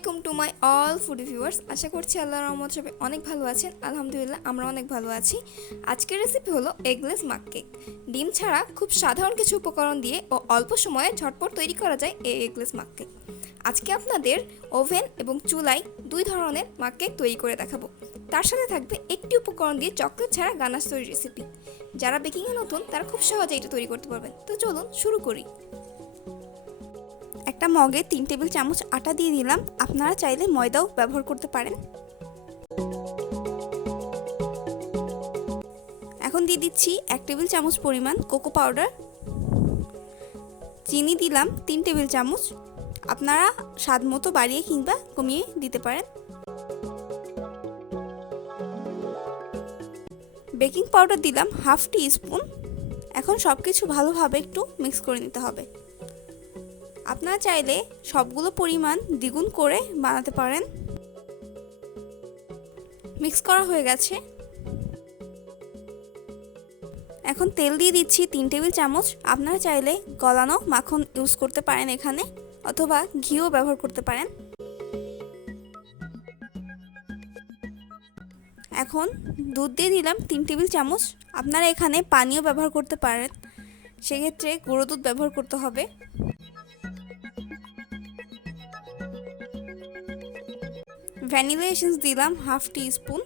আসসালামাইকুম to my all foodie viewers. আশা করছি আল্লাহর রহমতে সবাই অনেক ভালো আছেন। আলহামদুলিল্লাহ আমরা অনেক ভালো আছি। আজকের রেসিপি হলো এগলেস মাক কেক। ডিম ছাড়া খুব সাধারণ কিছু উপকরণ দিয়ে ও অল্প সময়ে ঝটপট তৈরি করা যায় এই এগলেস মাক কেক। আজকে আপনাদের ওভেন এবং চুলায় দুই ধরনের মাক কেক তৈরি করে দেখাবো। তার সাথে থাকবে একটি উপকরণ দিয়ে চকলেট ছাড়া গানাশ তৈরি রেসিপি। যারা বেকিংয়ে নতুন তারা খুব সহজে এটা তৈরি করতে পারবেন। তো চলুন শুরু করি। একটা মগে 3 টেবিল চামচ আটা দিয়ে দিলাম। আপনারা চাইলে ময়দাও ব্যবহার করতে পারেন। এখন দিয়ে দিচ্ছি 1 টেবিল চামচ পরিমাণ কোকো পাউডার। চিনি দিলাম 3 টেবিল চামচ। আপনারা স্বাদ মতো বাড়িয়ে কিংবা কমিয়ে দিতে পারেন। বেকিং পাউডার দিলাম হাফ টি স্পুন। এখন সব কিছু ভালোভাবে একটু মিক্স করে নিতে হবে। আপনারা চাইলে সবগুলো পরিমাণ দ্বিগুণ করে বানাতে পারেন। মিক্স করা হয়ে গেছে। এখন তেল দিয়ে দিচ্ছি 3 টেবিল চামচ। আপনারা চাইলে গলানো মাখন ইউজ করতে পারেন এখানে, অথবা ঘিও ব্যবহার করতে পারেন। এখন দুধ দিয়ে দিলাম 3 টেবিল চামচ। আপনারা এখানে পানিও ব্যবহার করতে পারেন, সেক্ষেত্রে গুঁড়ো দুধ ব্যবহার করতে হবে। ভ্যানিলা এসেন্স দিলাম হাফ টি স্পুন।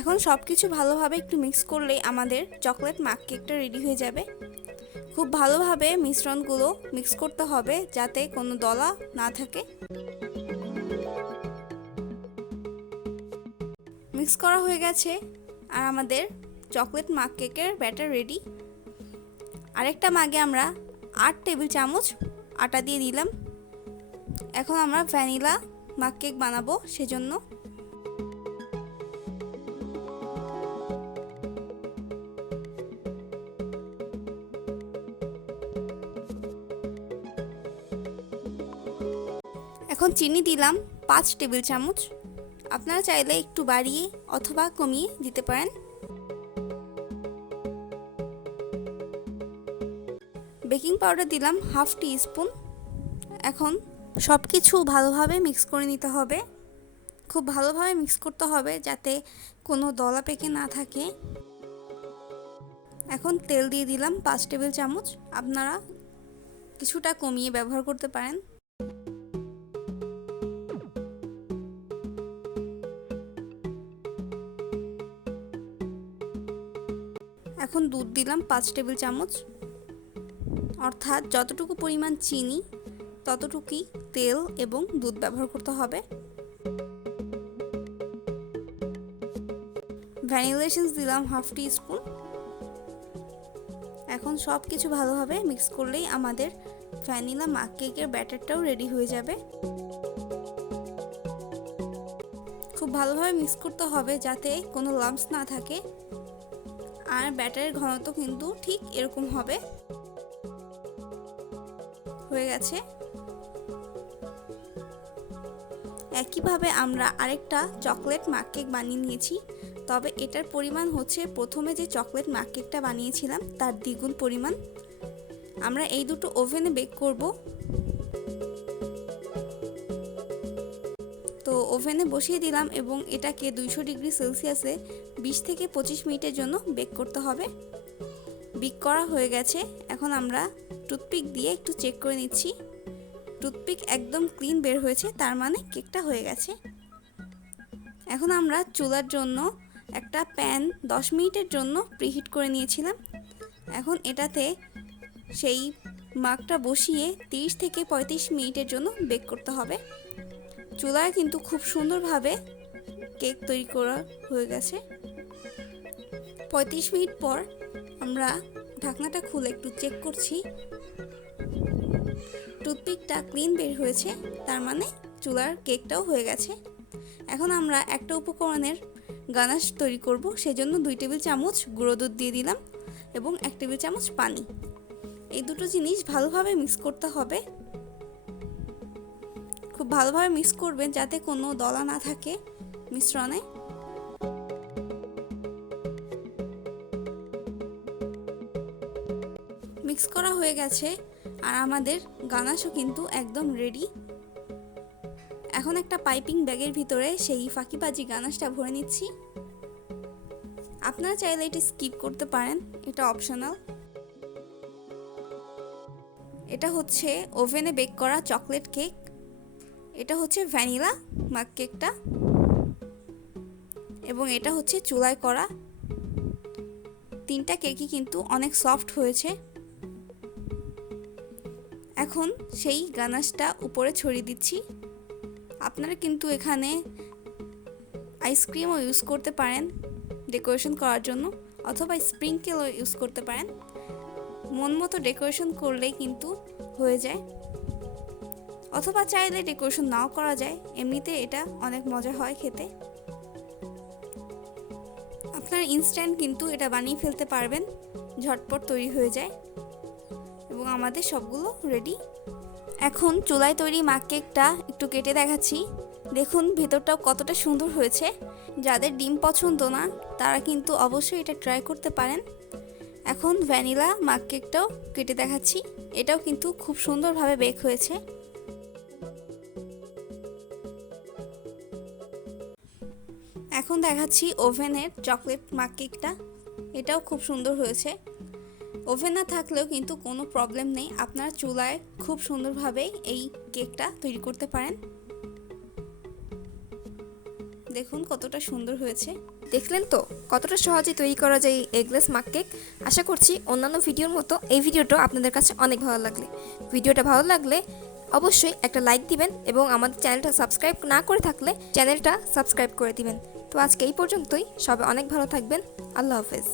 এখন সব কিছু ভালোভাবে একটু মিক্স করলেই আমাদের চকলেট মাক কেকটা রেডি হয়ে যাবে। খুব ভালোভাবে মিশ্রণগুলো মিক্স করতে হবে যাতে কোনো দলা না থাকে। মিক্স করা হয়ে গেছে আর আমাদের চকলেট মাক কেকের ব্যাটার রেডি। আরেকটা মাগে আমরা 8 টেবিল চামচ আটা দিয়ে দিলাম। এখন আমরা ভ্যানিলা মাক কেক বানাবো, সেজন্য এখন চিনি দিলাম 5 টেবিল চামচ। আপনারা চাইলে একটু বাড়িয়ে অথবা কমিয়ে দিতে পারেন। বেকিং পাউডার দিলাম হাফ টি স্পুন। এখন সব কিছু ভালোভাবে মিক্স করে নিতে হবে। খুব ভালোভাবে মিক্স করতে হবে যাতে কোনো দলা পেকে না থাকে। এখন তেল দিয়ে দিলাম 5 টেবিল চামচ। আপনারা কিছুটা কমিয়ে ব্যবহার করতে পারেন। এখন দুধ দিলাম 5 টেবিল চামচ। অর্থাৎ যতটুকু পরিমাণ চিনি ততটুকুই তেল এবং দুধ ব্যবহার করতে হবে। ভ্যানিলা এসেন্স দিলাম হাফ টি স্পুন। এখন সব কিছু ভালোভাবে মিক্স করলেই আমাদের ভ্যানিলা মাক কেকের ব্যাটারটাও রেডি হয়ে যাবে। খুব ভালোভাবে মিক্স করতে হবে যাতে কোনো লাম্পস না থাকে। আর ব্যাটারের ঘনত্ব কিন্তু ঠিক এরকম হবে। হয়ে গেছে। একইভাবে আমরা আরেকটা চকলেট মাক কেক বানিয়ে নিয়েছি, তবে এটার পরিমাণ হচ্ছে প্রথমে যে চকলেট মাক কেকটা বানিয়েছিলাম তার দ্বিগুণ পরিমাণ। আমরা এই দুটো ওভেনে বেক করব। তো ওভেনে বসিয়ে দিলাম এবং এটাকে 200 ডিগ্রি সেলসিয়াসে 20 থেকে 25 মিনিটের জন্য বেক করতে হবে। বেক করা হয়ে গেছে। এখন আমরা টুথপিক দিয়ে একটু চেক করে নিচ্ছি। টুথপিক একদম ক্লিন বের হয়েছে, তার মানে কেকটা হয়ে গেছে। এখন আমরা চুলার জন্য একটা প্যান 10 মিনিটের জন্য প্রিহিট করে নিয়েছিলাম। এখন এটাতে সেই মাগটা বসিয়ে 30 থেকে 35 মিনিটের জন্য বেক করতে হবে। চুলায় কিন্তু খুব সুন্দরভাবে কেক তৈরি করা হয়ে গেছে। 35 মিনিট পর আমরা ঢাকনাটা খুলে একটু চেক করছি। টুথপিকটা ক্লিন বের হয়েছে, তার মানে চুলার কেকটাও হয়ে গেছে। এখন আমরা একটা উপকরণের গানাশ তৈরি করব, সেজন্য 2 টেবিল চামচ গুঁড়ো দুধ দিয়ে দিলাম এবং 1 টেবিল চামচ পানি। এই দুটো জিনিস ভালোভাবে মিক্স করতে হবে। খুব ভালোভাবে মিক্স করবেন যাতে কোনো দলা না থাকে মিশ্রণে। মিক্স করা হয়ে গেছে আর আমাদের গানাশও কিন্তু একদম রেডি। এখন একটা পাইপিং ব্যাগের ভিতরে সেই ফাঁকিবাজি গানাশটা ভরে নিচ্ছি। আপনারা চাইলে এটি স্কিপ করতে পারেন, এটা অপশনাল। এটা হচ্ছে ওভেনে বেক করা চকলেট কেক। এটা হচ্ছে ভ্যানিলা মাক কেকটা, এবং এটা হচ্ছে চুলায় করা। তিনটা কেকই কিন্তু অনেক সফট হয়েছে। এখন সেই গানাশটা উপরে ছড়িয়ে দিচ্ছি। আপনারা কিন্তু এখানে আইসক্রিমও ইউজ করতে পারেন ডেকোরেশন করার জন্য, অথবা স্প্রিংকেলও ইউজ করতে পারেন। মন মতো ডেকোরেশন করলেই কিন্তু হয়ে যায়, অথবা চাইলে ডেকোরেশন নাও করা যায়, এমনিতে এটা অনেক মজা হয় খেতে। আপনারা ইনস্ট্যান্ট কিন্তু এটা বানিয়ে ফেলতে পারবেন, ঝটপট তৈরি হয়ে যায়। এবং আমাদের সবগুলো রেডি। এখন চুলায় তৈরি মাক কেকটা একটু কেটে দেখাচ্ছি। দেখুন ভেতরটাও কতটা সুন্দর হয়েছে। যাদের ডিম পছন্দ না তারা কিন্তু অবশ্যই এটা ট্রাই করতে পারেন। এখন ভ্যানিলা মাক কেকটাও কেটে দেখাচ্ছি। এটাও কিন্তু খুব সুন্দরভাবে বেক হয়েছে। এখন দেখাচ্ছি ওভেনের চকলেট মাক কেকটা। এটাও খুব সুন্দর হয়েছে। ওভেন না থাকলেও কিন্তু কোনো প্রবলেম নেই, আপনারা চুলায় খুব সুন্দরভাবে এই কেকটা তৈরি করতে পারেন। দেখুন কতটা সুন্দর হয়েছে। দেখলেন তো কতটা সহজে তৈরি করা যায় এই এগলেস মাক কেক। আশা করছি অন্যান্য ভিডিওর মতো এই ভিডিওটা আপনাদের কাছে অনেক ভালো লাগবে। ভিডিওটা ভালো লাগলে অবশ্যই একটা লাইক দিবেন এবং আমাদের চ্যানেলটা সাবস্ক্রাইব না করে থাকলে চ্যানেলটা সাবস্ক্রাইব করে দিবেন। তো আজকে এই পর্যন্তই। সবাই অনেক ভালো থাকবেন। আল্লাহ হাফেজ।